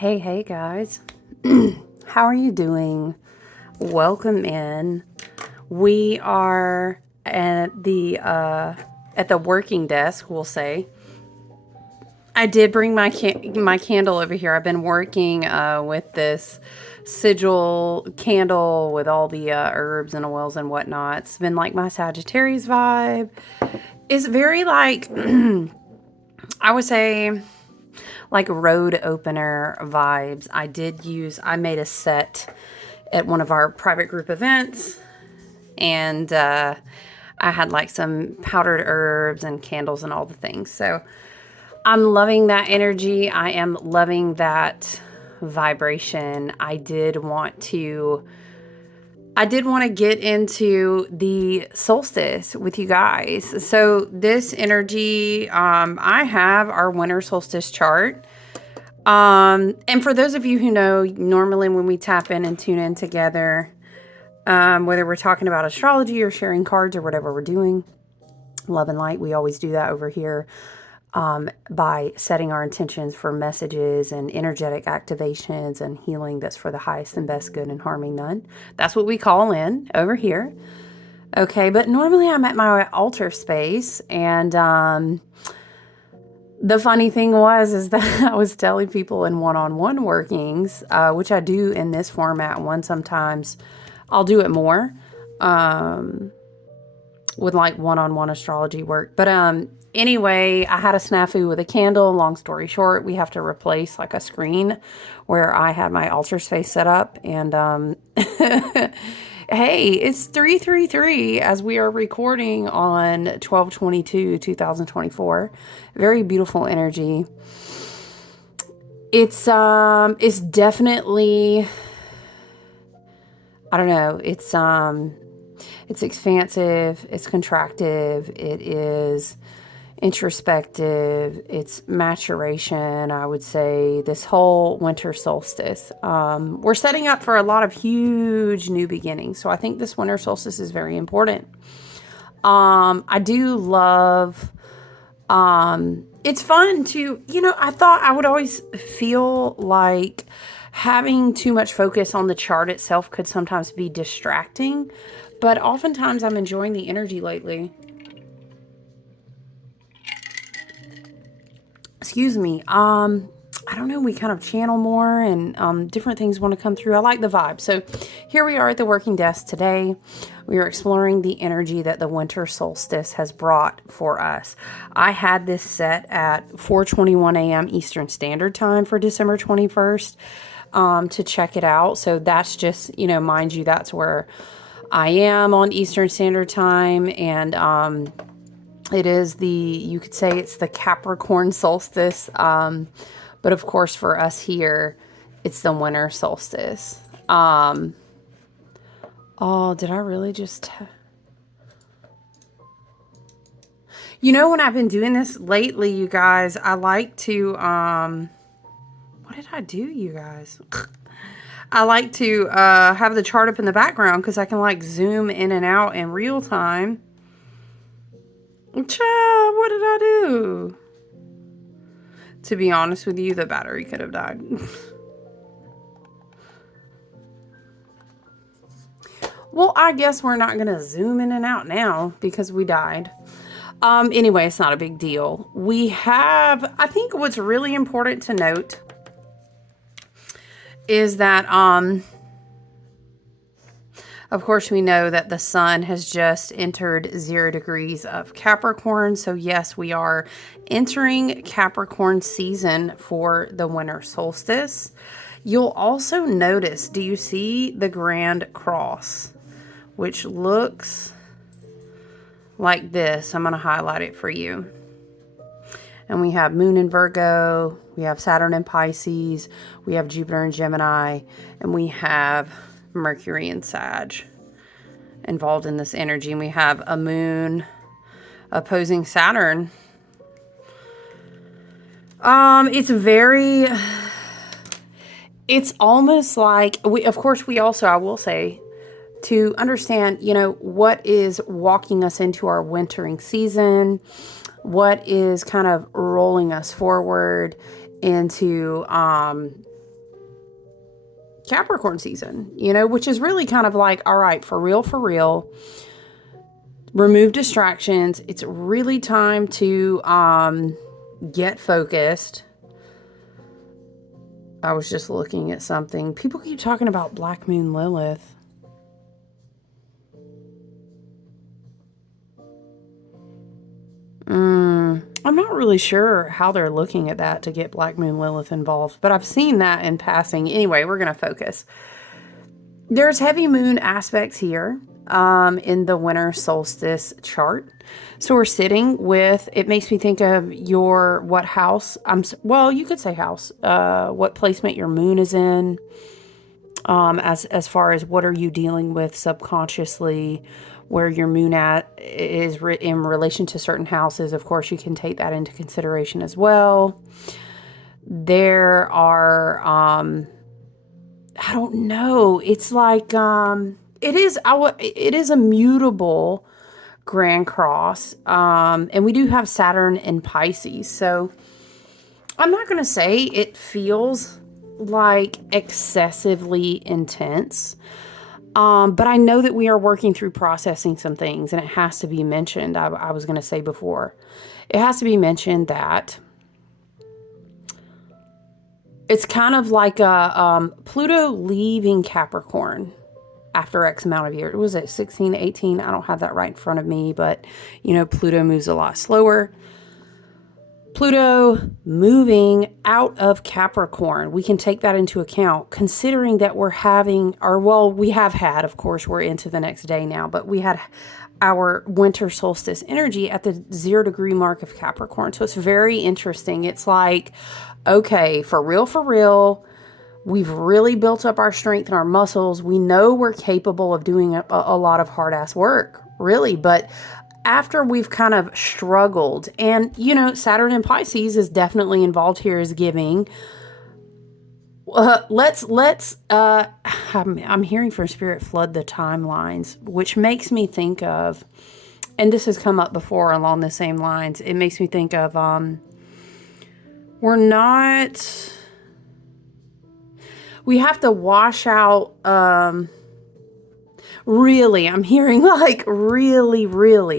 Hey guys. How are you doing? Welcome in. We are at the working desk, we'll say. I did bring my candle over here. I've been working with this sigil candle with all the herbs and oils and whatnot. It's been like my Sagittarius vibe. It's very like I would say like road opener vibes. I made a set at one of our private group events, and I had like some powdered herbs and candles and all the things. So I'm loving that energy. I am loving that vibration. I did want to get into the solstice with you guys. So this energy, I have our winter solstice chart. And for those of you who know, normally when we tap in and tune in together, whether we're talking about astrology or sharing cards or whatever we're doing, love and light, we always do that over here. By setting our intentions for messages and energetic activations and healing that's for the highest and best good and harming none. That's what we call in over here. Okay, but normally I'm at my altar space, and the funny thing is that I was telling people in one-on-one workings, which I do in this format one sometimes. I'll do it more with like one-on-one astrology work. But anyway, I had a snafu with a candle. Long story short, we have to replace like a screen where I had my altar space set up. And hey, it's 333 as we are recording on 12/22/2024. Very beautiful energy. It's definitely, I don't know, it's expansive, it's contractive, it is introspective, it's maturation, I would say, this whole winter solstice. We're setting up for a lot of huge new beginnings. So I think this winter solstice is very important. I do love, it's fun to, I thought I would always feel like having too much focus on the chart itself could sometimes be distracting, but oftentimes I'm enjoying the energy lately. Excuse me. I don't know, we kind of channel more and different things want to come through. I like the vibe. So here we are at the working desk today. We are exploring the energy that the winter solstice has brought for us. I had this set at 4:21 a.m. Eastern Standard Time for December 21st to check it out. So that's just, mind you, that's where I am on Eastern Standard Time. And it is you could say it's the Capricorn solstice. But of course, for us here, it's the winter solstice. Oh, did I really just... when I've been doing this lately, you guys, I like to... What did I do, you guys? I like to have the chart up in the background because I can like zoom in and out in real time. Child, what did I do? To be honest with you, the battery could have died. Well, I guess we're not going to zoom in and out now because we died. Anyway, it's not a big deal. I think what's really important to note is that, of course, we know that the sun has just entered 0 degrees of Capricorn. So yes, we are entering Capricorn season for the winter solstice. You'll also notice, do you see the Grand Cross, which looks like this? I'm going to highlight it for you. And we have Moon in Virgo, we have Saturn in Pisces, we have Jupiter in Gemini, and we have Mercury in Sag involved in this energy. And we have a moon opposing Saturn. It's almost like, I will say, to understand, what is walking us into our wintering season, what is kind of rolling us forward into Capricorn season, you know, which is really kind of like, all right, for real, remove distractions. It's really time to get focused. I was just looking at something. People keep talking about Black Moon Lilith. I'm not really sure how they're looking at that to get Black Moon Lilith involved, but I've seen that in passing. Anyway, we're going to focus. There's heavy moon aspects here in the winter solstice chart. So we're sitting with, it makes me think of your, what house, well, you could say house, what placement your moon is in, as far as what are you dealing with subconsciously, where your moon is in relation to certain houses. Of course, you can take that into consideration as well. There are, I don't know. It's like, it is a mutable Grand Cross. And we do have Saturn in Pisces. So I'm not going to say it feels like excessively intense. But I know that we are working through processing some things, and it has to be mentioned. I was going to say before, it has to be mentioned that it's kind of like a Pluto leaving Capricorn after X amount of years. Was it 16, 18? I don't have that right in front of me, but you know, Pluto moves a lot slower. Pluto moving out of Capricorn, we can take that into account, considering that we're having, we have had, of course, we're into the next day now, but we had our winter solstice energy at the 0 degree mark of Capricorn. So it's very interesting. It's like, okay, for real, we've really built up our strength and our muscles. We know we're capable of doing a lot of hard ass work, really, but after we've kind of struggled, and you know, Saturn in Pisces is definitely involved here as giving. I'm hearing from Spirit flood the timelines, which makes me think of, and this has come up before along the same lines. It makes me think of, we have to wash out, really, I'm hearing like really,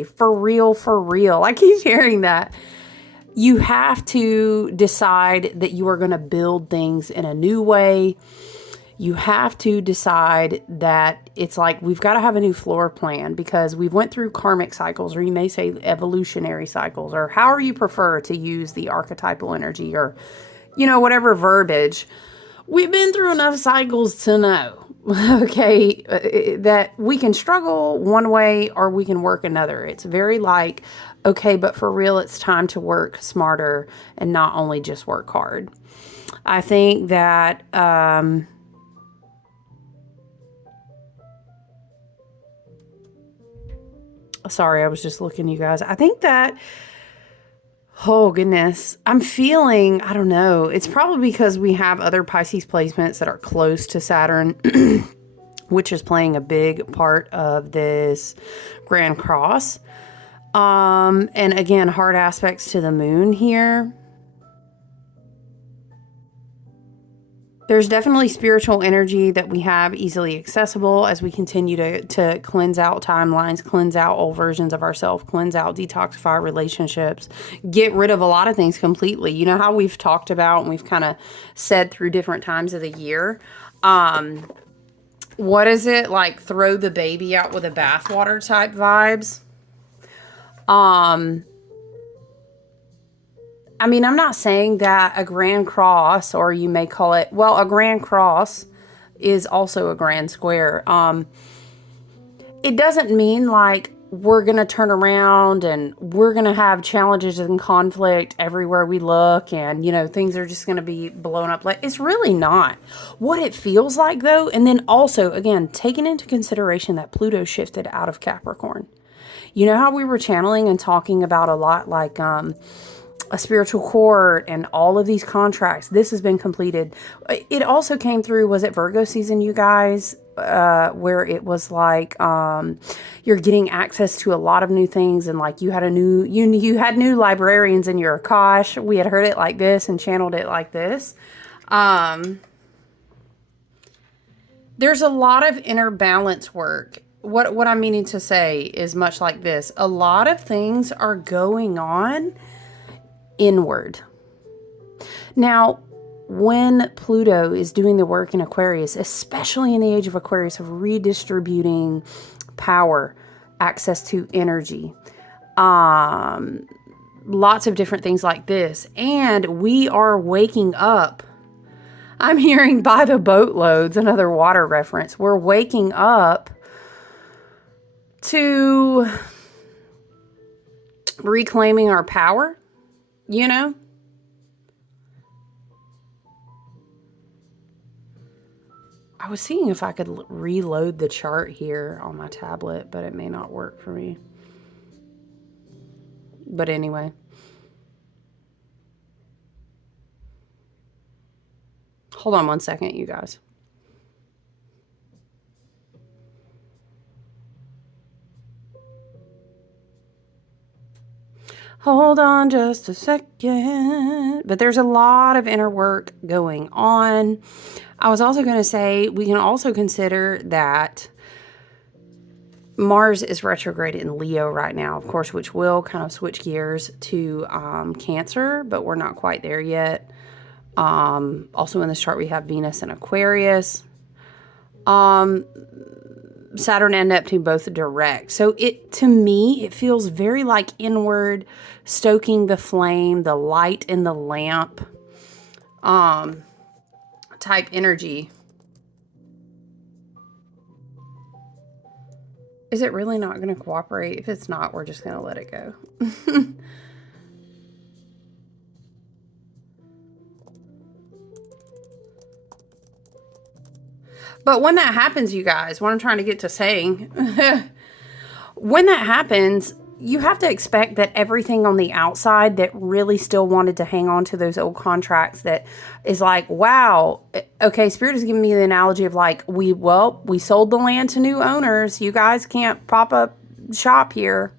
for real. I keep hearing that. You have to decide that you are going to build things in a new way. You have to decide that it's like we've got to have a new floor plan, because we've went through karmic cycles, or you may say evolutionary cycles, or however you prefer to use the archetypal energy, or, you know, whatever verbiage. We've been through enough cycles to know, okay, that we can struggle one way or we can work another. It's very like, okay, but for real, it's time to work smarter and not only just work hard. I think that, sorry, I was just looking, you guys. I think that, oh, goodness. I'm feeling, I don't know. It's probably because we have other Pisces placements that are close to Saturn, which is playing a big part of this Grand Cross. And again, hard aspects to the moon here. There's definitely spiritual energy that we have easily accessible as we continue to cleanse out timelines, cleanse out old versions of ourselves, cleanse out, detoxify relationships, get rid of a lot of things completely. You know how we've talked about and we've kind of said through different times of the year, what is it, like throw the baby out with a bathwater type vibes? I mean, I'm not saying that a grand cross, or you may call it, well, a grand cross is also a grand square. It doesn't mean like we're going to turn around and we're going to have challenges and conflict everywhere we look, and, you know, things are just going to be blown up. Like, it's really not what it feels like, though. And then also, again, taking into consideration that Pluto shifted out of Capricorn. You know how we were channeling and talking about a lot, like, a spiritual court and all of these contracts. This has been completed. It also came through, was it Virgo season, you guys? Where it was like, you're getting access to a lot of new things, and like you had you had new librarians in your Akash. We had heard it like this and channeled it like this. There's a lot of inner balance work. What I'm meaning to say is much like this. A lot of things are going on inward. Now, when Pluto is doing the work in Aquarius, especially in the age of Aquarius, of redistributing power, access to energy, lots of different things like this, and we are waking up. I'm hearing by the boatloads, another water reference. We're waking up to reclaiming our power, you know? I was seeing if I could reload the chart here on my tablet, but it may not work for me. But anyway. Hold on one second, you guys. Hold on just a second. But there's a lot of inner work going on. I was also going to say we can also consider that Mars is retrograde in Leo right now, of course, which will kind of switch gears to Cancer, but we're not quite there yet. Also in this chart, we have Venus and Aquarius. Saturn and Neptune both direct. So to me, it feels very like inward, stoking the flame, the light in the lamp, type energy. Is it really not going to cooperate? If it's not, we're just going to let it go. But when that happens, you guys, what I'm trying to get to saying, when that happens, you have to expect that everything on the outside that really still wanted to hang on to those old contracts, that is like, wow, okay, Spirit is giving me the analogy of like, we sold the land to new owners. You guys can't pop up shop here.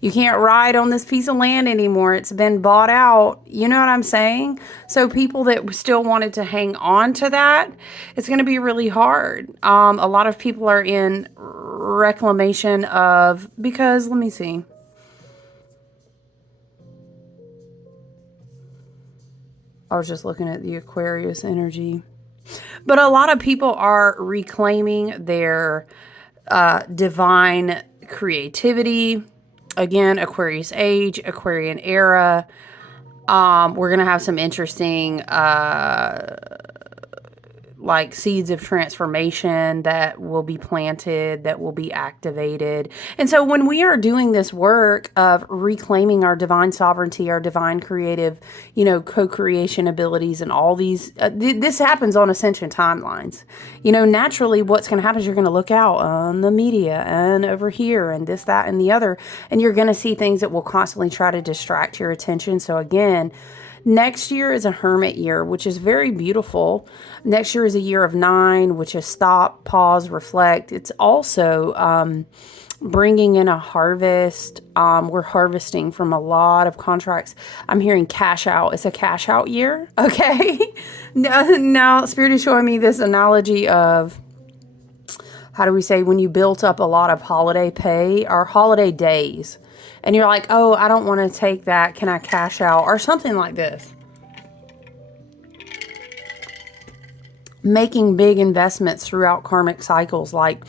You can't ride on this piece of land anymore. It's been bought out. You know what I'm saying? So people that still wanted to hang on to that, it's going to be really hard. A lot of people are in reclamation of, because let me see. I was just looking at the Aquarius energy. But a lot of people are reclaiming their divine creativity. Again, Aquarius age, Aquarian era. We're going to have some interesting like seeds of transformation that will be planted, that will be activated. And so when we are doing this work of reclaiming our divine sovereignty, our divine creative, co-creation abilities and all these, this happens on ascension timelines. Naturally what's going to happen is you're going to look out on the media and over here and this, that, and the other, and you're going to see things that will constantly try to distract your attention. So again, next year is a hermit year, which is very beautiful. Next year is a year of 9, which is stop, pause, reflect. It's also bringing in a harvest. We're harvesting from a lot of contracts. I'm hearing cash out. It's a cash out year. Okay. Now, Spirit is showing me this analogy of, how do we say, when you built up a lot of holiday pay or holiday days, and you're like, oh, I don't want to take that. Can I cash out? Or something like this. Making big investments throughout karmic cycles. Like,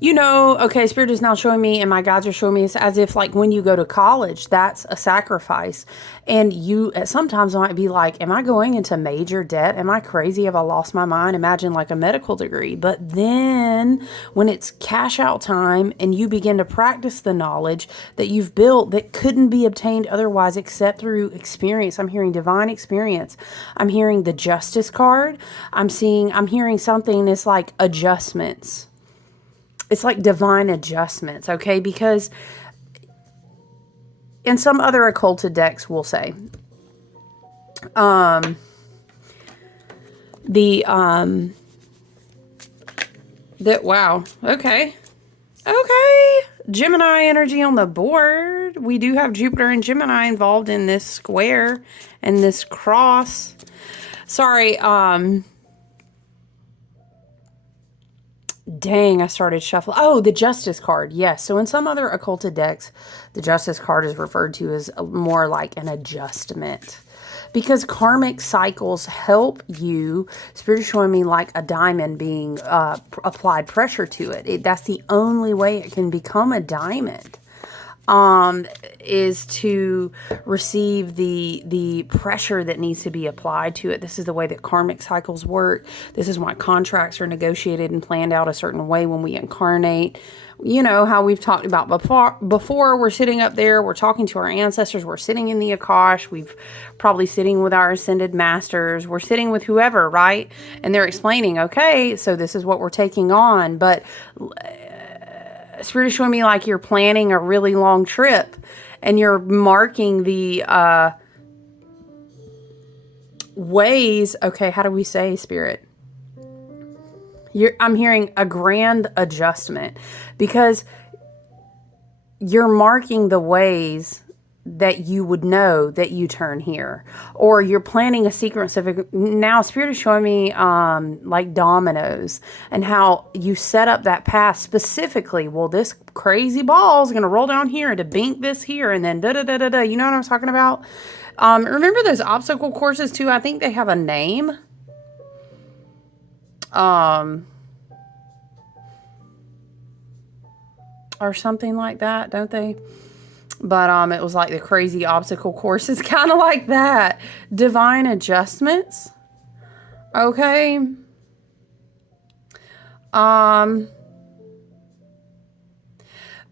okay, Spirit is now showing me, and my guides are showing me, it's as if like when you go to college, that's a sacrifice. And you sometimes might be like, am I going into major debt? Am I crazy? Have I lost my mind? Imagine like a medical degree. But then when it's cash out time and you begin to practice the knowledge that you've built that couldn't be obtained otherwise except through experience. I'm hearing divine experience. I'm hearing the Justice card. I'm hearing something that's like adjustments. It's like divine adjustments, okay? Because in some other occulted decks, we'll say, wow, okay. Gemini energy on the board. We do have Jupiter and Gemini involved in this square and this cross. Sorry, Dang, I started shuffling. Oh, the Justice card. Yes. So in some other occulted decks, the Justice card is referred to as more like an adjustment. Because karmic cycles help you, Spirit is showing me like a diamond being applied pressure to it. That's the only way it can become a diamond. Is to receive the pressure that needs to be applied to it. This is the way that karmic cycles work. This is why contracts are negotiated and planned out a certain way when we incarnate. You know how we've talked about before we're sitting up there, we're talking to our ancestors, we're sitting in the Akash, we've probably sitting with our ascended masters, we're sitting with whoever, right? And they're explaining, okay, so this is what we're taking on, but Spirit is showing me like you're planning a really long trip and you're marking the ways. Okay, how do we say, Spirit? I'm hearing a grand adjustment because you're marking the ways that you would know that you turn here, or you're planning a sequence of, now Spirit is showing me like dominoes and how you set up that path specifically. Well, this crazy ball is going to roll down here and to bink this here and then da-da-da-da-da. You know what I'm talking about? Remember those obstacle courses too? I think they have a name. Or something like that, don't they? But it was like the crazy obstacle courses, kind of like that. Divine adjustments. Okay. But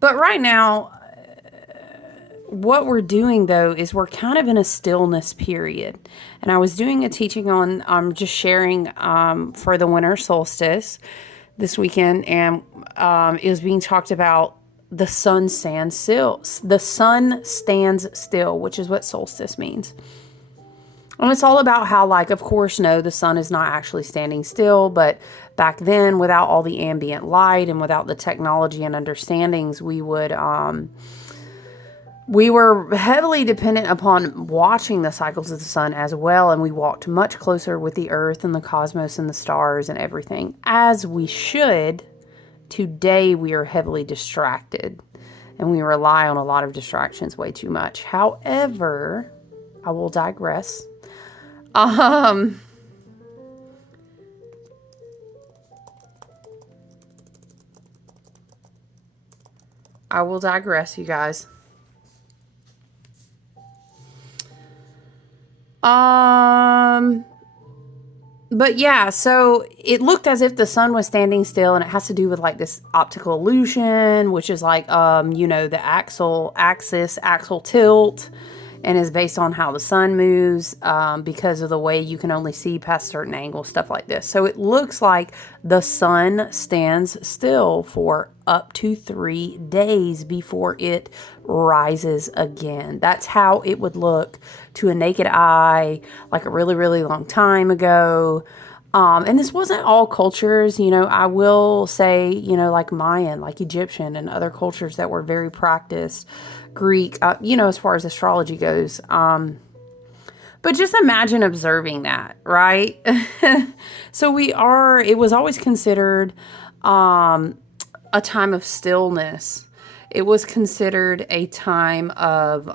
right now, what we're doing though is we're kind of in a stillness period. And I was doing a teaching on just sharing for the winter solstice this weekend, and it was being talked about the sun stands still. The sun stands still, which is what solstice means. And it's all about how, like, of course, no, the sun is not actually standing still, but back then, without all the ambient light and without the technology and understandings, we were heavily dependent upon watching the cycles of the sun as well, and we walked much closer with the earth and the cosmos and the stars and everything, as we should. Today, we are heavily distracted, and we rely on a lot of distractions way too much. However, I will digress. I will digress, you guys. But yeah, so it looked as if the sun was standing still, and it has to do with like this optical illusion, which is like, the axis tilt, and is based on how the sun moves, because of the way you can only see past certain angles, stuff like this. So it looks like the sun stands still for up to 3 days before it rises again. That's how it would look to a naked eye, like a really, really long time ago. And this wasn't all cultures, I will say, like Mayan, like Egyptian and other cultures that were very practiced, Greek, as far as astrology goes. But just imagine observing that, right? So it was always considered a time of stillness. It was considered a time of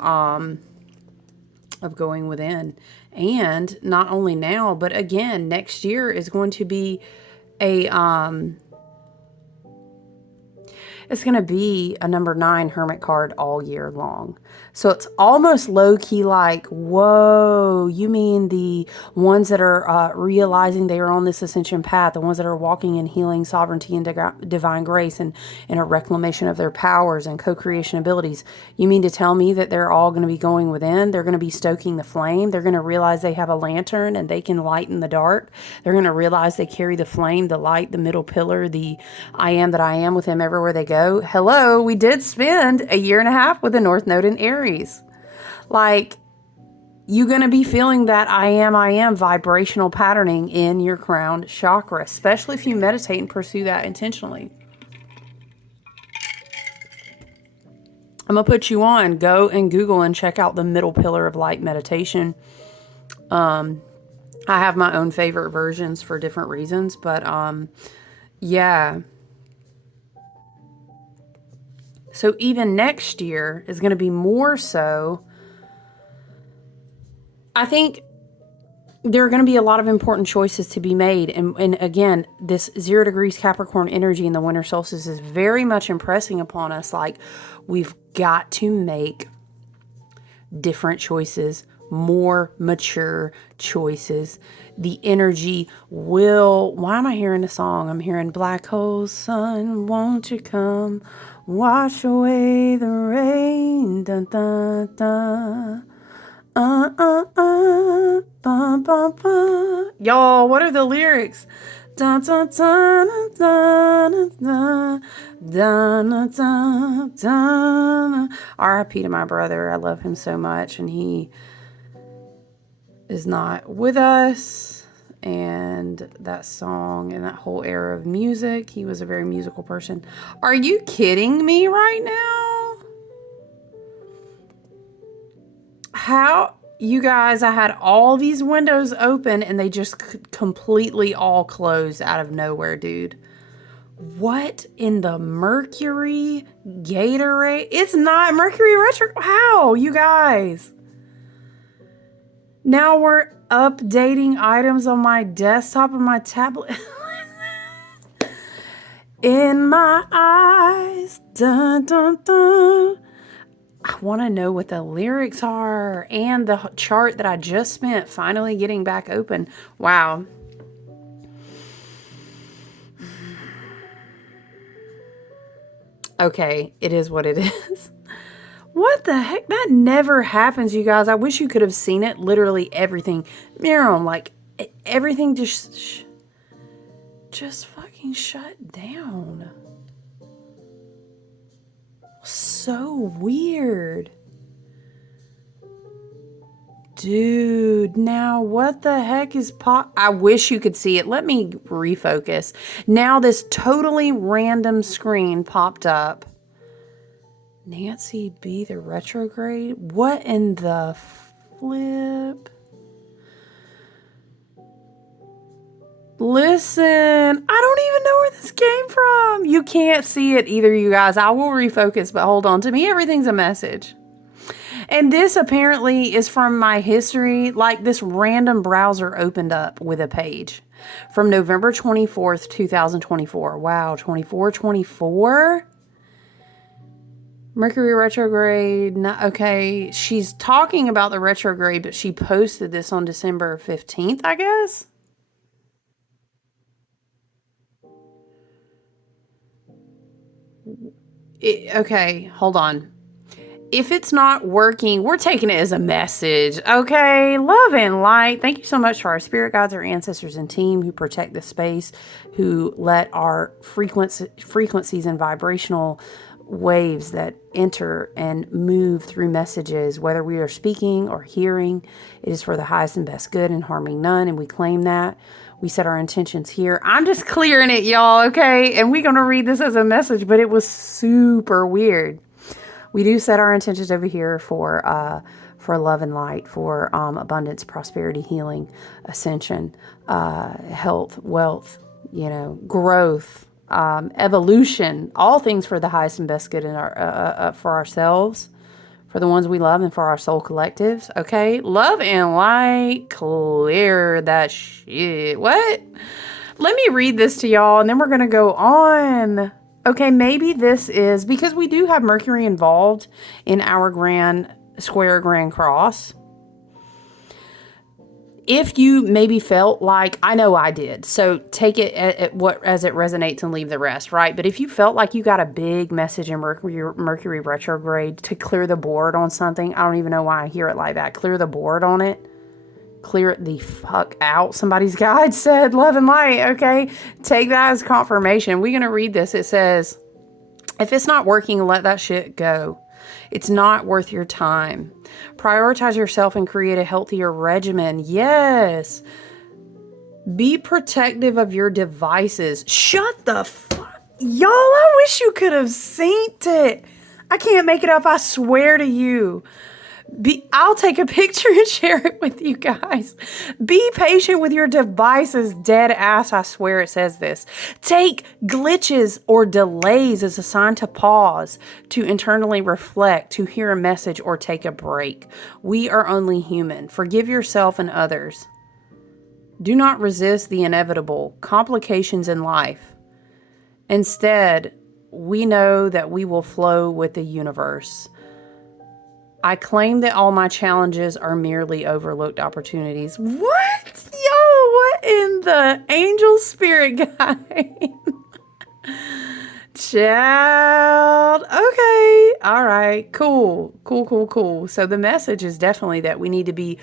going within. And not only now, but again, next year is going to be it's going to be a number 9 hermit card all year long. So it's almost low-key like, whoa, you mean the ones that are realizing they are on this ascension path, the ones that are walking in healing, sovereignty, and divine grace, and in a reclamation of their powers and co-creation abilities. You mean to tell me that they're all going to be going within? They're going to be stoking the flame. They're going to realize they have a lantern and they can lighten the dark. They're going to realize they carry the flame, the light, the middle pillar, the I am that I am with them everywhere they go. Hello, we did spend 1.5 years with the North Node in Aries. Like, you're going to be feeling that I am vibrational patterning in your crown chakra, especially if you meditate and pursue that intentionally. I'm going to put you on. Go and Google and check out the middle pillar of light meditation. I have my own favorite versions for different reasons, but yeah. So even next year is going to be more so. I think there are going to be a lot of important choices to be made. And again, this 0 degrees Capricorn energy in the winter solstice is very much impressing upon us. Like, we've got to make different choices, more mature choices. The energy will, why am I hearing a song? I'm hearing Black Hole Sun, won't you come wash away the rain, dun, dun, dun. Bum, bum, bum. Y'all, what are the lyrics? Dun, dun, dun, dun, dun, dun, dun, dun, dun. R.I.P. to my brother. I love him so much, and he is not with us. And that song and that whole era of music, he was a very musical person. Are you kidding me right now? How, you guys, I had all these windows open and they just completely all closed out of nowhere, dude. What in the Mercury Gatorade? It's not Mercury retro. How, you guys? Now we're updating items on my desktop and my tablet. In my eyes. Dun, dun, dun. I want to know what the lyrics are, and the chart that I just spent finally getting back open. Wow. Okay, it is what it is. What the heck? That never happens, you guys. I wish you could have seen it. Literally everything. Miriam, like, everything just fucking shut down. So weird. Dude, now what the heck is I wish you could see it. Let me refocus. Now this totally random screen popped up. Nancy B. the retrograde? What in the flip? Listen, I don't even know where this came from. You can't see it either, you guys. I will refocus, but hold on. To me, everything's a message. And this apparently is from my history. Like, this random browser opened up with a page from November 24th, 2024. Wow, 24. Mercury retrograde. Okay, she's talking about the retrograde, but she posted this on December 15th, I guess. Okay, hold on. If it's not working, we're taking it as a message. Okay, love and light. Thank you so much to our spirit guides, our ancestors and team who protect the space, who let our frequencies and vibrational waves that enter and move through messages, whether we are speaking or hearing, it is for the highest and best good and harming none, and we claim that. We set our intentions here. I'm just clearing it, y'all, okay? And we're going to read this as a message, but it was super weird. We do set our intentions over here for love and light, for abundance, prosperity, healing, ascension, health, wealth, growth, evolution, all things for the highest and best good in our for ourselves, for the ones we love, and for our soul collectives. Okay, love and light, clear that shit. What? Let me read this to y'all, and then we're gonna go on. Okay, maybe this is because we do have Mercury involved in our grand cross. If you maybe felt like, I know I did, so take it as it resonates and leave the rest, right? But if you felt like you got a big message in Mercury retrograde to clear the board on something, I don't even know why I hear it like that. Clear the board on it. Clear it the fuck out. Somebody's guide said love and light, okay? Take that as confirmation. We're going to read this. It says, if it's not working, let that shit go. It's not worth your time. Prioritize yourself and create a healthier regimen. Yes. Be protective of your devices. Shut the fuck. Y'all, I wish you could have seen it. I can't make it up. I swear to you. I'll take a picture and share it with you guys. Be patient with your devices, dead ass. I swear it says this. Take glitches or delays as a sign to pause, to internally reflect, to hear a message, or take a break. We are only human. Forgive yourself and others. Do not resist the inevitable complications in life. Instead, we know that we will flow with the universe. I claim that all my challenges are merely overlooked opportunities. What? Yo, what in the angel spirit guide? Child. Okay. All right. Cool. Cool. So the message is definitely that we need to be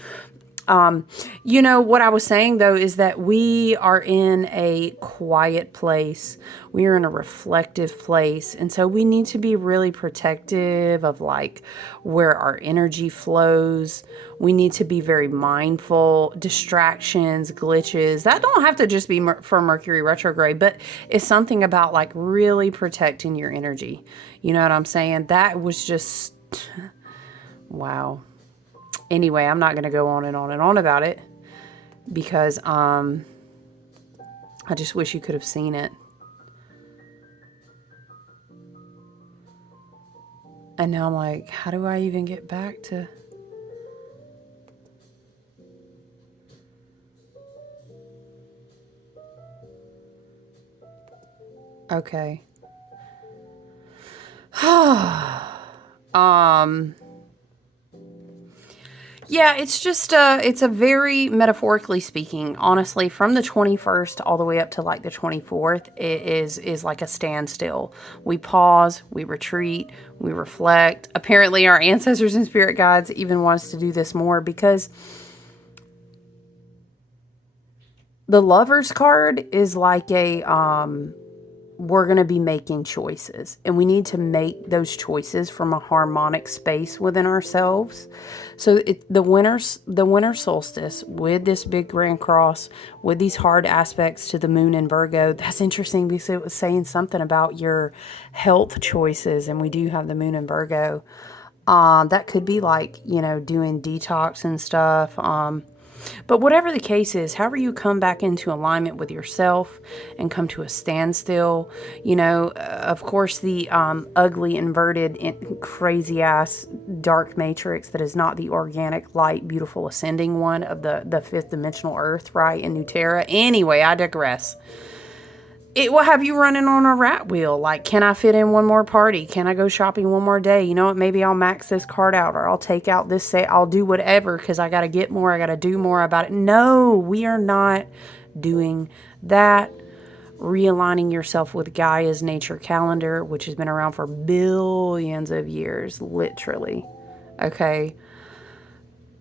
what I was saying though is that we are in a quiet place. We are in a reflective place. And so we need to be really protective of like where our energy flows. We need to be very mindful. Distractions, glitches, that don't have to just be for Mercury retrograde, but it's something about like really protecting your energy. You know what I'm saying? That was just, wow. Anyway, I'm not going to go on and on and on about it because I just wish you could have seen it. And now I'm like, how do I even get back to... Okay. Yeah, it's just, it's a very, metaphorically speaking, honestly, from the 21st all the way up to like the 24th, it is like a standstill. We pause, we retreat, we reflect. Apparently our ancestors and spirit guides even want us to do this more because the Lover's card is like a, we're going to be making choices and we need to make those choices from a harmonic space within ourselves. So the winter solstice with this big grand cross, with these hard aspects to the moon in Virgo, that's interesting because it was saying something about your health choices. And we do have the moon in Virgo. That could be like, doing detox and stuff. But whatever the case is, however you come back into alignment with yourself and come to a standstill, of course, the ugly, inverted, crazy ass dark matrix that is not the organic, light, beautiful, ascending one of the fifth dimensional earth, right, in Nuterra. Anyway, I digress. It will have you running on a rat wheel. Like, can I fit in one more party? Can I go shopping one more day? You know what? Maybe I'll max this card out or I'll take out this set. I'll do whatever because I got to get more. I got to do more about it. No, we are not doing that. Realigning yourself with Gaia's nature calendar, which has been around for billions of years, literally. Okay.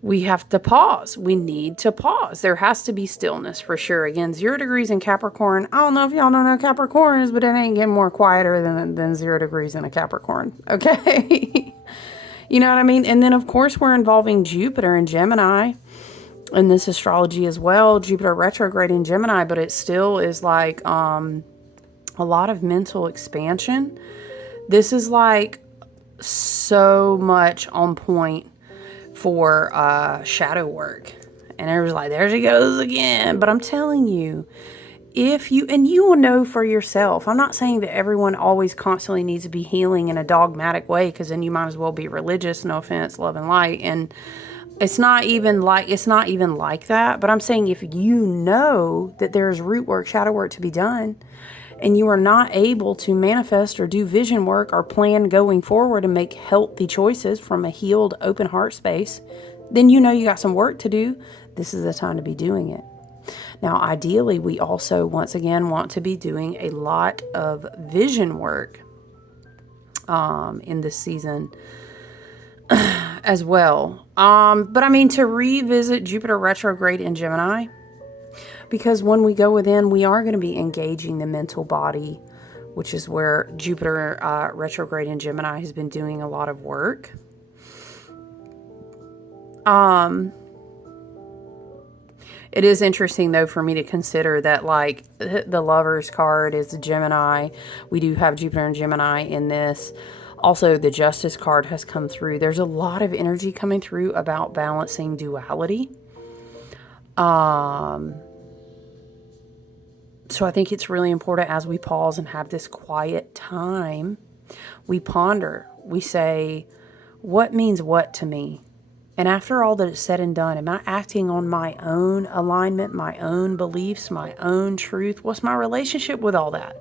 We have to pause. We need to pause. There has to be stillness for sure. Again, 0 degrees in Capricorn. I don't know if y'all don't know Capricorns, but it ain't getting more quieter than 0 degrees in a Capricorn. Okay. You know what I mean? And then of course we're involving Jupiter and Gemini in this astrology as well. Jupiter retrograde in Gemini, but it still is like a lot of mental expansion. This is like so much on point for shadow work. And everyone's like, there she goes again. But I'm telling you, you will know for yourself. I'm not saying that everyone always constantly needs to be healing in a dogmatic way, because then you might as well be religious, no offense, love and light. And it's not even like that. But I'm saying if you know that there's root work, shadow work to be done, and you are not able to manifest or do vision work or plan going forward and make healthy choices from a healed, open heart space, then you got some work to do. This is the time to be doing it. Now, ideally, we also, once again, want to be doing a lot of vision work in this season as well. But I mean, to revisit Jupiter retrograde in Gemini, because when we go within, we are going to be engaging the mental body, which is where Jupiter retrograde in Gemini has been doing a lot of work. It is interesting, though, for me to consider that, like, the Lover's card is Gemini. We do have Jupiter and Gemini in this. Also, the Justice card has come through. There's a lot of energy coming through about balancing duality. So I think it's really important as we pause and have this quiet time, we ponder, we say, what means what to me? And after all that is said and done, am I acting on my own alignment, my own beliefs, my own truth? What's my relationship with all that?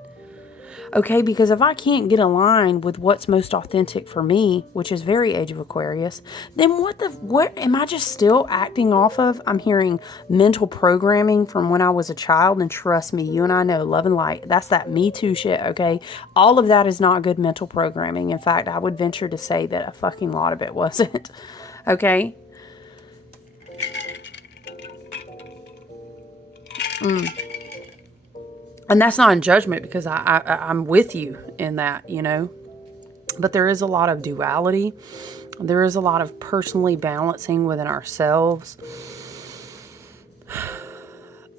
Okay, because if I can't get aligned with what's most authentic for me, which is very Age of Aquarius, then what am I just still acting off of? I'm hearing mental programming from when I was a child, and trust me, you and I know, love and light, that's that Me Too shit, okay? All of that is not good mental programming. In fact, I would venture to say that a fucking lot of it wasn't, okay? And that's not in judgment, because I'm with you in that, you know. But there is a lot of duality. There is a lot of personally balancing within ourselves.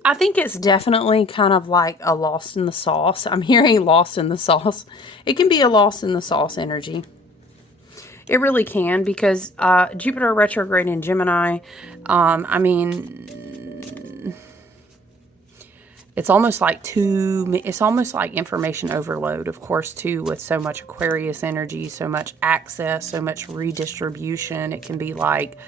I think it's definitely kind of like a lost in the sauce. I'm hearing lost in the sauce. It can be a lost in the sauce energy. It really can, because Jupiter retrograde in Gemini, I mean, it's almost like information overload, of course, too, with so much Aquarius energy, so much access, so much redistribution. It can be like,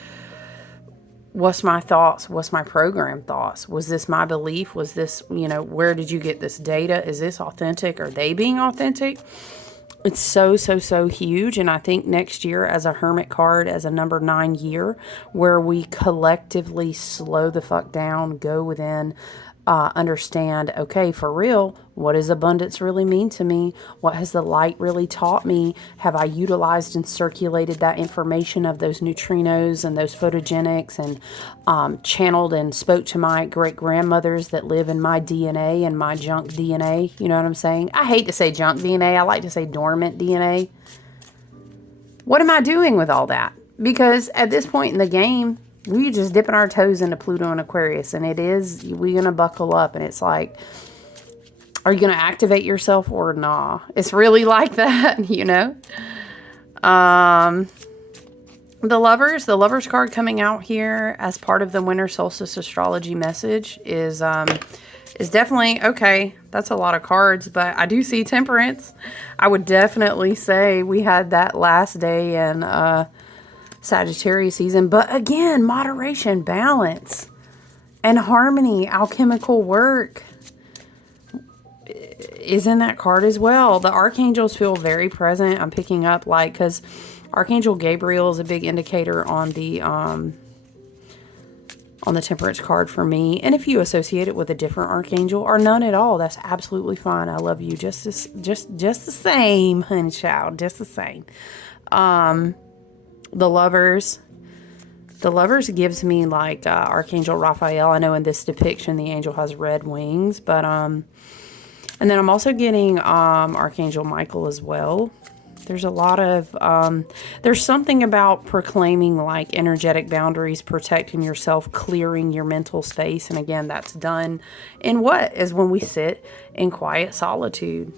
what's my thoughts? What's my program thoughts? Was this my belief? Was this, you know, where did you get this data? Is this authentic? Are they being authentic? It's so huge. And I think next year, as a Hermit card, as a number 9 year, where we collectively slow the fuck down, go within, understand, okay, for real, what does abundance really mean to me? What has the light really taught me? Have I utilized and circulated that information of those neutrinos and those photogenics, and channeled and spoke to my great grandmothers that live in my DNA and my junk DNA? You know what I'm saying? I hate to say junk DNA. I like to say dormant DNA. What am I doing with all that? Because at this point in the game, we just dipping our toes into Pluto and Aquarius, and we're going to buckle up, and it's like, are you going to activate yourself or nah? It's really like that, you know? The lovers card coming out here as part of the winter solstice astrology message is definitely, okay, that's a lot of cards, but I do see temperance. I would definitely say we had that last day in, Sagittarius season, but again, moderation, balance, and harmony, alchemical work is in that card as well. The archangels feel very present. I'm picking up, like, because Archangel Gabriel is a big indicator on the temperance card for me. And if you associate it with a different archangel or none at all, that's absolutely fine. I love you just the same, honey child, just the same. The lovers gives me like Archangel Raphael. I know in this depiction the angel has red wings, but and then I'm also getting Archangel Michael as well. There's a lot of there's something about proclaiming like energetic boundaries, protecting yourself, clearing your mental space, and again, that's done in what is when we sit in quiet solitude,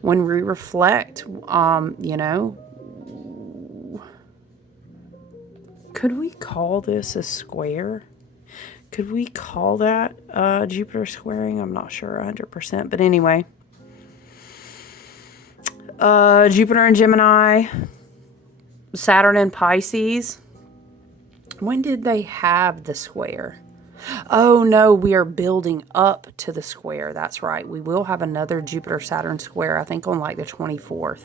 when we reflect. You know. Could we call this a square? Could we call that Jupiter squaring? I'm not sure 100%. But anyway. Jupiter and Gemini. Saturn and Pisces. When did they have the square? Oh, no, we are building up to the square. That's right. We will have another Jupiter-Saturn square, I think on like the 24th.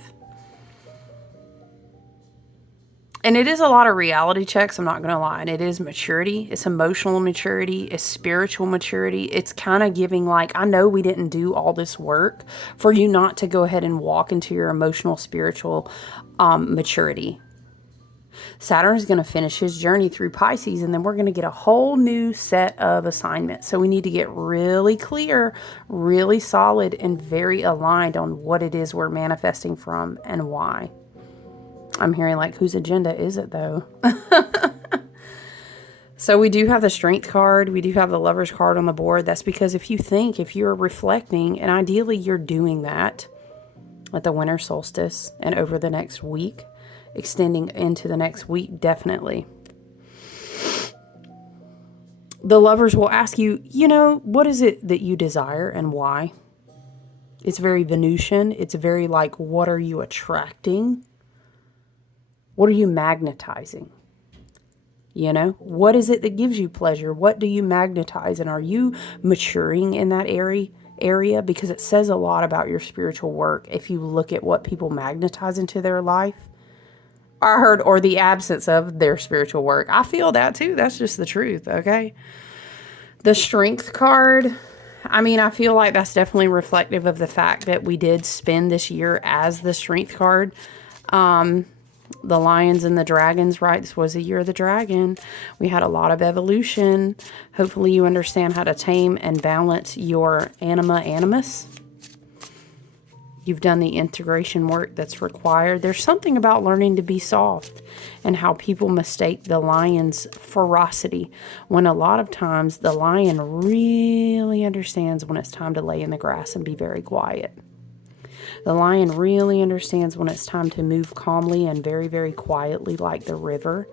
And it is a lot of reality checks, I'm not going to lie. And it is maturity. It's emotional maturity. It's spiritual maturity. It's kind of giving like, I know we didn't do all this work for you not to go ahead and walk into your emotional, spiritual maturity. Saturn is going to finish his journey through Pisces, and then we're going to get a whole new set of assignments. So we need to get really clear, really solid, and very aligned on what it is we're manifesting from and why. I'm hearing like, whose agenda is it though? So we do have the Strength card. We do have the Lovers card on the board. That's because if you're reflecting, and ideally you're doing that, at the winter solstice and over the next week, extending into the next week, definitely. The lovers will ask you, what is it that you desire and why? It's very Venusian. It's very like, what are you attracting? What are you magnetizing? What is it that gives you pleasure? What do you magnetize? And are you maturing in that area? Because it says a lot about your spiritual work if you look at what people magnetize into their life. Or the absence of their spiritual work. I feel that too. That's just the truth, okay? The Strength card, I feel like that's definitely reflective of the fact that we did spend this year as the Strength card. The lions and the dragons, right? This was a year of the dragon. We had a lot of evolution. Hopefully you understand how to tame and balance your animus. You've done the integration work that's required. There's something about learning to be soft and how people mistake the lion's ferocity when a lot of times the lion really understands when it's time to lay in the grass and be very quiet. The lion really understands when it's time to move calmly and very, very quietly like the river.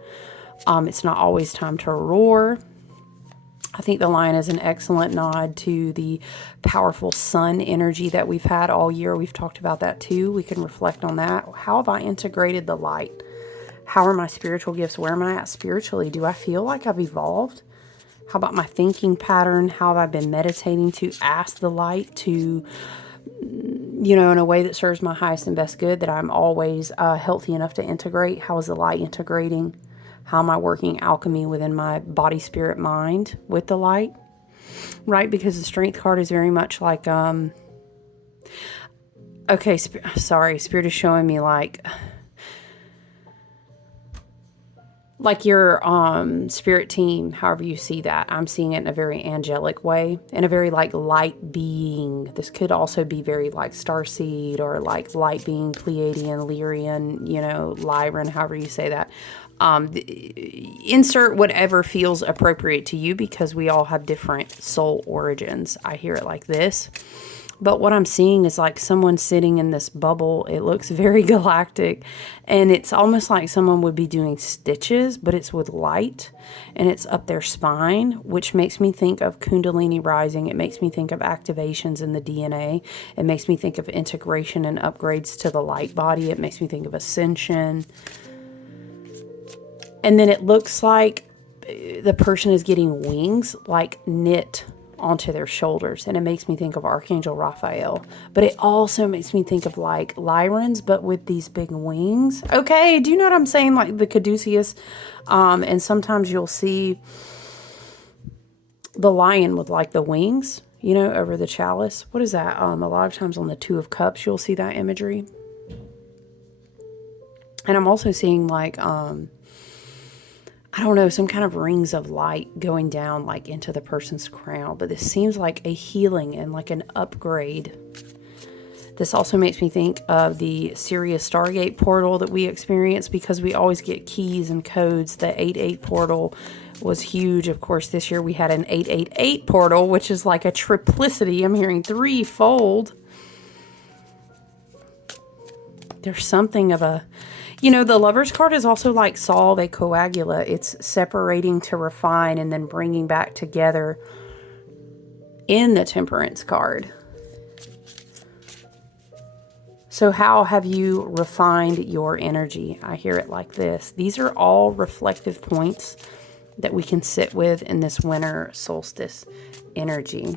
It's not always time to roar. I think the lion is an excellent nod to the powerful sun energy that we've had all year. We've talked about that too. We can reflect on that. How have I integrated the light? How are my spiritual gifts? Where am I at spiritually? Do I feel like I've evolved? How about my thinking pattern? How have I been meditating to ask the light to, in a way that serves my highest and best good, that I'm always healthy enough to integrate? How is the light integrating? How am I working alchemy within my body, spirit, mind with the light? Right? Because the Strength card is very much like, Spirit is showing me like your spirit team, however you see that. I'm seeing it in a very angelic way, in a very like light being. This could also be very like starseed or like light being, Pleiadian, Lyrian, Lyran, however you say that. Insert whatever feels appropriate to you, because we all have different soul origins. I hear it like this. But what I'm seeing is like someone sitting in this bubble. It looks very galactic, and it's almost like someone would be doing stitches, but it's with light, and it's up their spine, which makes me think of Kundalini rising. It makes me think of activations in the DNA. It makes me think of integration and upgrades to the light body. It makes me think of ascension. And then it looks like the person is getting wings, like knit onto their shoulders. And it makes me think of Archangel Raphael. But it also makes me think of like Lyrans, but with these big wings. Okay, do you know what I'm saying? Like the caduceus. And sometimes you'll see the lion with like the wings, over the chalice. What is that? A lot of times on the Two of Cups, you'll see that imagery. And I'm also seeing like, I don't know, some kind of rings of light going down like into the person's crown. But this seems like a healing and like an upgrade. This also makes me think of the Sirius Stargate portal that we experience, because we always get keys and codes. The 8-8 portal was huge. Of course, this year we had an 888 portal, which is like a triplicity. I'm hearing threefold. There's something of a... the Lover's card is also like solve a coagula. It's separating to refine and then bringing back together in the Temperance card. So how have you refined your energy? I hear it like this. These are all reflective points that we can sit with in this winter solstice energy.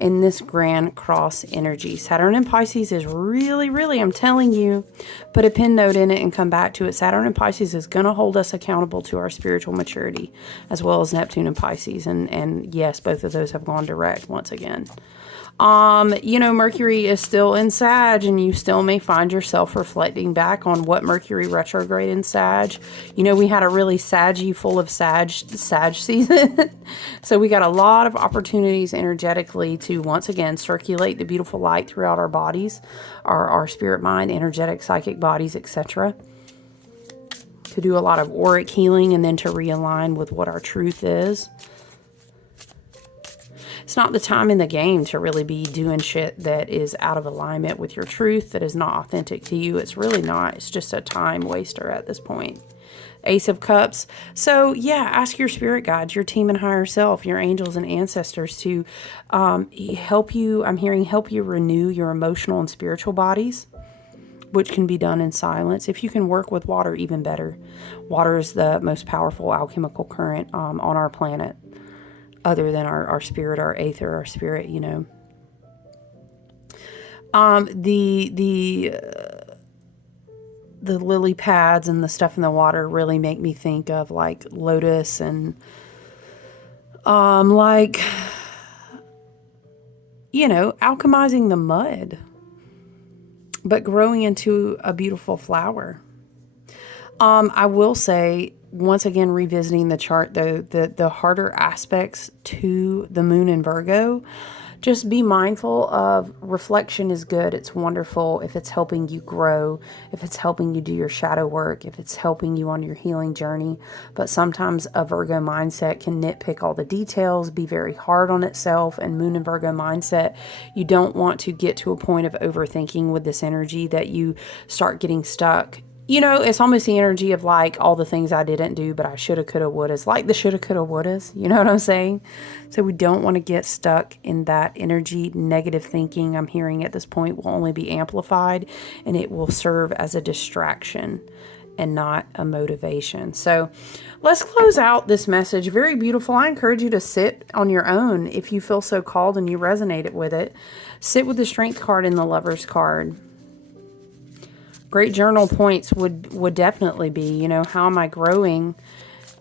In this Grand Cross energy. Saturn in Pisces is really, really, I'm telling you, put a pin note in it and come back to it. Saturn in Pisces is going to hold us accountable to our spiritual maturity, as well as Neptune in Pisces. And yes, both of those have gone direct once again. Mercury is still in Sag, and you still may find yourself reflecting back on what Mercury retrograde in Sag. We had a really Saggy full of Sag season. So we got a lot of opportunities energetically to once again circulate the beautiful light throughout our bodies, our spirit, mind, energetic, psychic bodies, etc. To do a lot of auric healing and then to realign with what our truth is. It's not the time in the game to really be doing shit that is out of alignment with your truth, that is not authentic to you. It's really not. It's just a time waster at this point. Ace of Cups. So yeah, ask your spirit guides, your team and higher self, your angels and ancestors to help you. I'm hearing help you renew your emotional and spiritual bodies, which can be done in silence. If you can work with water, even better. Water is the most powerful alchemical current on our planet, other than our spirit, our aether, our spirit, you know. The lily pads and the stuff in the water really make me think of like lotus and like, you know, alchemizing the mud, but growing into a beautiful flower. I will say, once again, revisiting the chart, though, the harder aspects to the moon in Virgo, just be mindful of reflection is good. It's wonderful if it's helping you grow, if it's helping you do your shadow work, if it's helping you on your healing journey. But sometimes a Virgo mindset can nitpick all the details, be very hard on itself. And moon and Virgo mindset, you don't want to get to a point of overthinking with this energy that you start getting stuck. You know, it's almost the energy of like all the things I didn't do, but I shoulda, coulda, wouldas. Like the shoulda, coulda, wouldas. You know what I'm saying? So we don't want to get stuck in that energy. Negative thinking, I'm hearing at this point, will only be amplified, and it will serve as a distraction and not a motivation. So let's close out this message. Very beautiful. I encourage you to sit on your own if you feel so called and you resonated with it. Sit with the Strength card and the Lover's card. Great journal points would definitely be, you know, how am I growing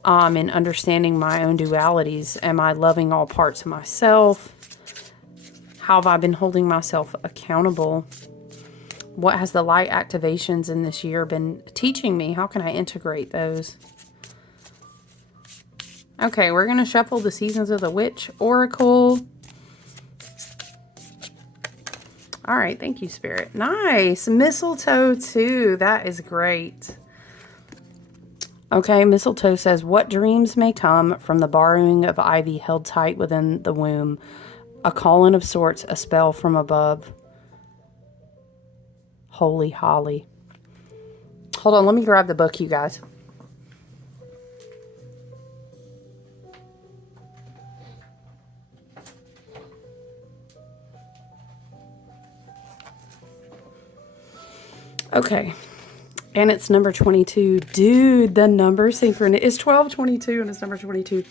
in understanding my own dualities? Am I loving all parts of myself? How have I been holding myself accountable? What has the light activations in this year been teaching me? How can I integrate those? Okay, we're going to shuffle the Seasons of the Witch Oracle. All right, thank you, Spirit. Nice. Mistletoe, too. That is great. Okay, mistletoe says, what dreams may come from the borrowing of ivy held tight within the womb? A calling of sorts, a spell from above. Holy holly. Hold on, let me grab the book, you guys. Okay, and it's number 22. Dude, the number synchronicity is 1222 and it's number 22.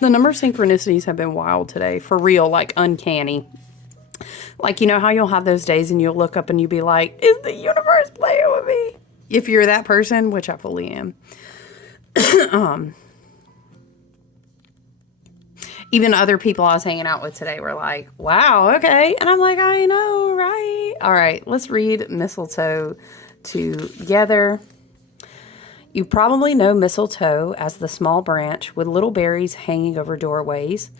The number synchronicities have been wild today, for real, like uncanny. Like, you know how you'll have those days and you'll look up and you'll be like, is the universe playing with me? If you're that person, which I fully am. Even other people I was hanging out with today were like, wow, okay. And I'm like, I know, right? All right, let's read mistletoe together. You probably know mistletoe as the small branch with little berries hanging over doorways.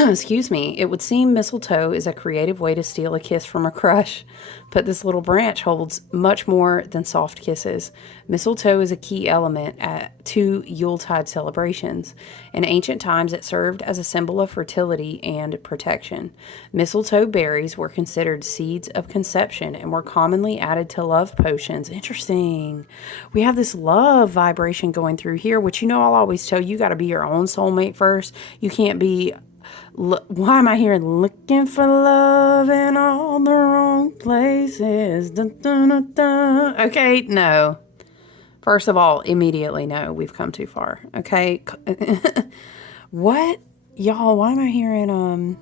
Excuse me. It would seem mistletoe is a creative way to steal a kiss from a crush, but this little branch holds much more than soft kisses. Mistletoe is a key element to Yuletide celebrations. In ancient times, it served as a symbol of fertility and protection. Mistletoe berries were considered seeds of conception and were commonly added to love potions. Interesting. We have this love vibration going through here, which, you know, I'll always tell you, got to be your own soulmate first. You can't be... Why am I hearing looking for love in all the wrong places? Dun, dun, dun, dun. Okay, no. First of all, immediately no. We've come too far. Okay. What? Y'all, why am I hearing,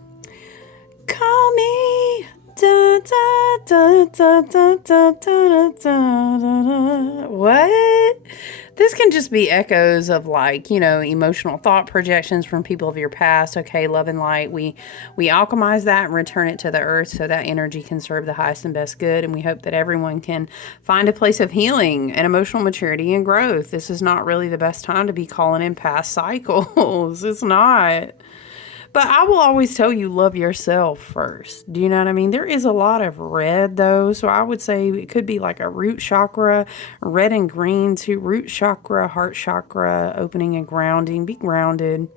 call me. Da, da, da, da, da, da, da, da, da. What? This can just be echoes of, like, you know, emotional thought projections from people of your past. Okay, love and light. We alchemize that and return it to the earth so that energy can serve the highest and best good. And we hope that everyone can find a place of healing and emotional maturity and growth. This is not really the best time to be calling in past cycles. It's not. But I will always tell you, love yourself first. Do you know what I mean? There is a lot of red, though. So I would say it could be like a root chakra, red and green too. Root chakra, heart chakra, opening and grounding. Be grounded.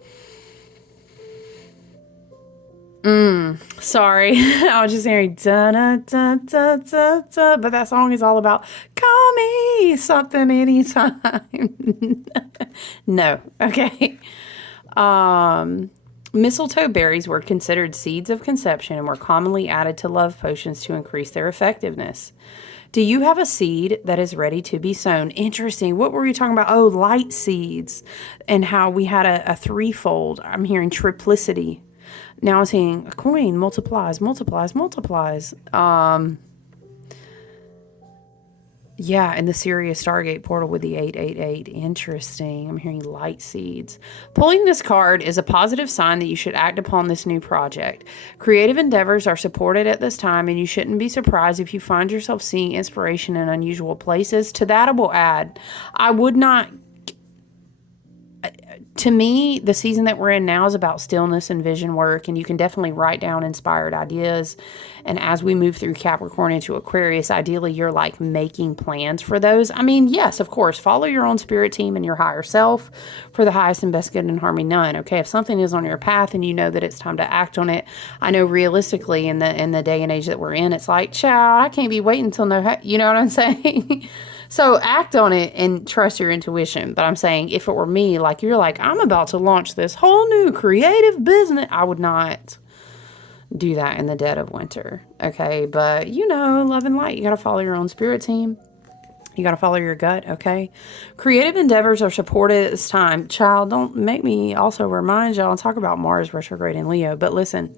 Sorry, I was just hearing da da da da da da, but that song is all about call me something anytime. No, okay. Mistletoe berries were considered seeds of conception and were commonly added to love potions to increase their effectiveness. Do you have a seed that is ready to be sown? Interesting. What were we talking about? Oh, light seeds, and how we had a threefold. I'm hearing triplicity. Now I'm seeing a coin multiplies, multiplies, multiplies. Yeah, and the Sirius Stargate portal with the 888. Interesting. I'm hearing light seeds. Pulling this card is a positive sign that you should act upon this new project. Creative endeavors are supported at this time, and you shouldn't be surprised if you find yourself seeing inspiration in unusual places. To that, I will add, I would not. To me, the season that we're in now is about stillness and vision work, and you can definitely write down inspired ideas. And as we move through Capricorn into Aquarius, ideally you're like making plans for those. I mean, yes, of course, follow your own spirit team and your higher self for the highest and best good and harmony none. Okay, if something is on your path and you know that it's time to act on it, I know realistically in the day and age that we're in, it's like, child, I can't be waiting until you know what I'm saying? So act on it and trust your intuition. But I'm saying if it were me, like you're like, I'm about to launch this whole new creative business, I would not do that in the dead of winter. Okay. But you know, love and light, you got to follow your own spirit team. You got to follow your gut. Okay. Creative endeavors are supported at this time. Child, don't make me also remind y'all and talk about Mars retrograde in Leo. But listen,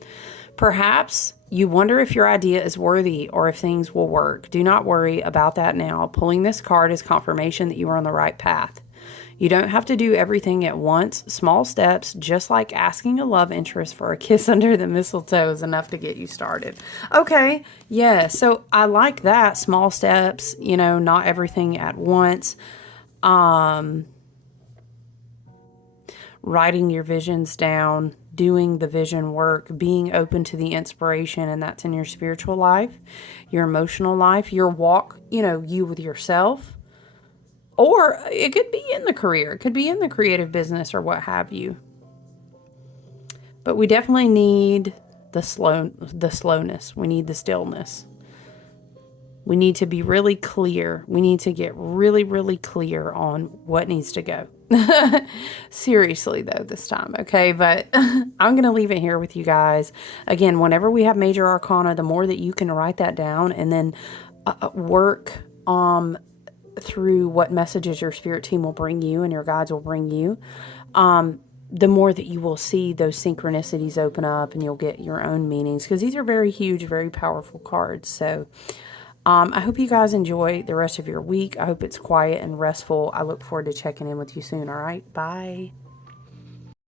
perhaps you wonder if your idea is worthy or if things will work. Do not worry about that now. Pulling this card is confirmation that you are on the right path. You don't have to do everything at once. Small steps, just like asking a love interest for a kiss under the mistletoe, is enough to get you started. Okay, yeah, so I like that. Small steps, you know, not everything at once. Writing your visions down, doing the vision work, being open to the inspiration, and that's in your spiritual life, your emotional life, your walk, you know, you with yourself. Or it could be in the career. It could be in the creative business or what have you. But we definitely need the slowness. We need the stillness. We need to be really clear. We need to get really, really clear on what needs to go. Seriously, though, this time, okay? But I'm going to leave it here with you guys. Again, whenever we have major arcana, the more that you can write that down and then work through what messages your spirit team will bring you and your guides will bring you, the more that you will see those synchronicities open up and you'll get your own meanings, because these are very huge, very powerful cards. So I hope you guys enjoy the rest of your week. I hope it's quiet and restful. I look forward to checking in with you soon. All right. Bye.